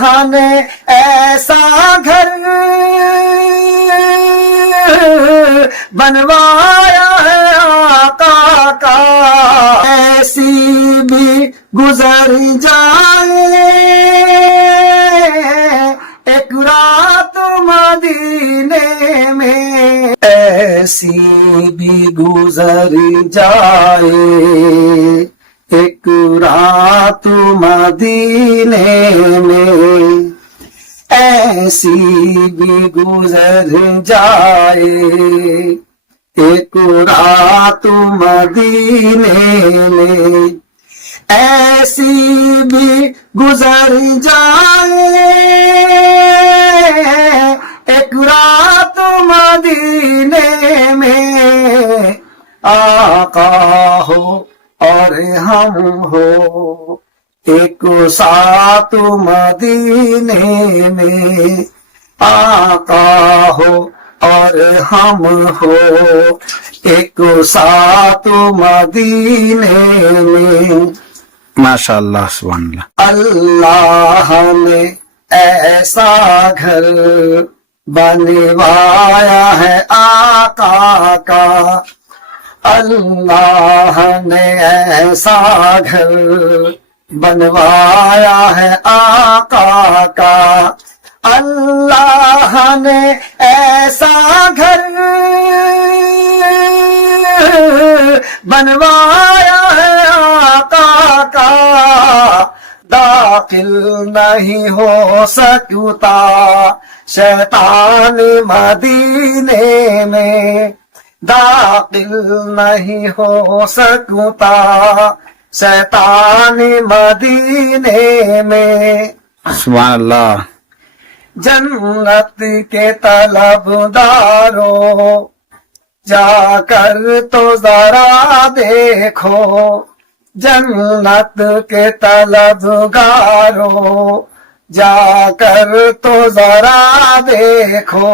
اللہ نے ایسا گھر بنوایا ہے آقا کا، ایسی بھی گزر جائے ایک رات مدینے میں، ایسی بھی گزر جائے ایک رات مدینے میں، ایسی بھی گزر جائے ایک رات مدینے میں، ایسی بھی گزر جائے ایک رات مدینے میں، آقا ہو اور ہم ہو ایک ساتھ مدینے میں، آقا ہو اور ہم ہو ایک ساتھ مدینے میں۔ ماشاء اللہ، سبحان اللہ۔ اللہ نے ایسا گھر بنوایا ہے آقا کا، اللہ نے ایسا گھر بنوایا ہے آقا کا، اللہ نے ایسا گھر بنوایا ہے آقا کا، داخل نہیں ہو سکتا شیطان مدینے میں، داخل نہیں ہو سکتا شیطان مدینے میں، سبحان اللہ۔ جنت کے طلبدارو جا کر تو ذرا دیکھو، جنت کے طلبگارو جا کر تو ذرا دیکھو،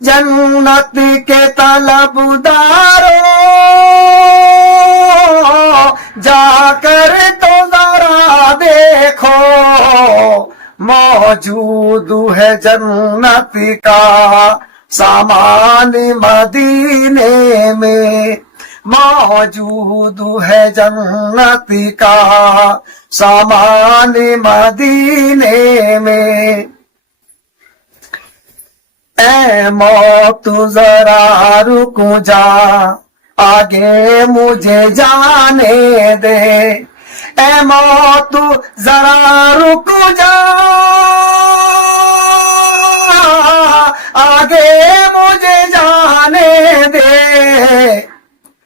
جنت کے طلبدارو جا کر تو ذرا دیکھو، موجود ہے جنت کا سامان مدینے میں، موجود ہے جنت کا سامان مدینے میں، اے موت ذرا رک جا آگے مجھے جانے دے، اے موت ذرا رک جا آگے مجھے جانے دے،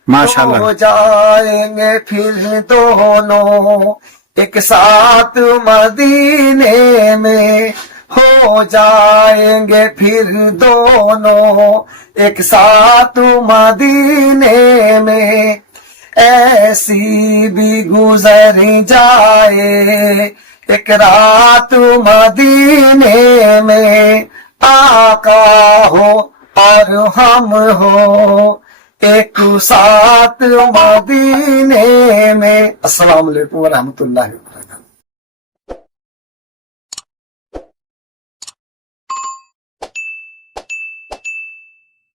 ماشاء اللہ۔ ہو جائیں گے پھر دونوں ایک ساتھ مدینے میں، ہو جائیں گے پھر دونوں ایک ساتھ مدینے میں، ایسی بھی گزر جائے ایک رات مدینے میں، آقا ہو اور ہم ہو ایک ساتھ مدینے میں۔ السلام علیکم ورحمۃ اللہ وبرکاتہ۔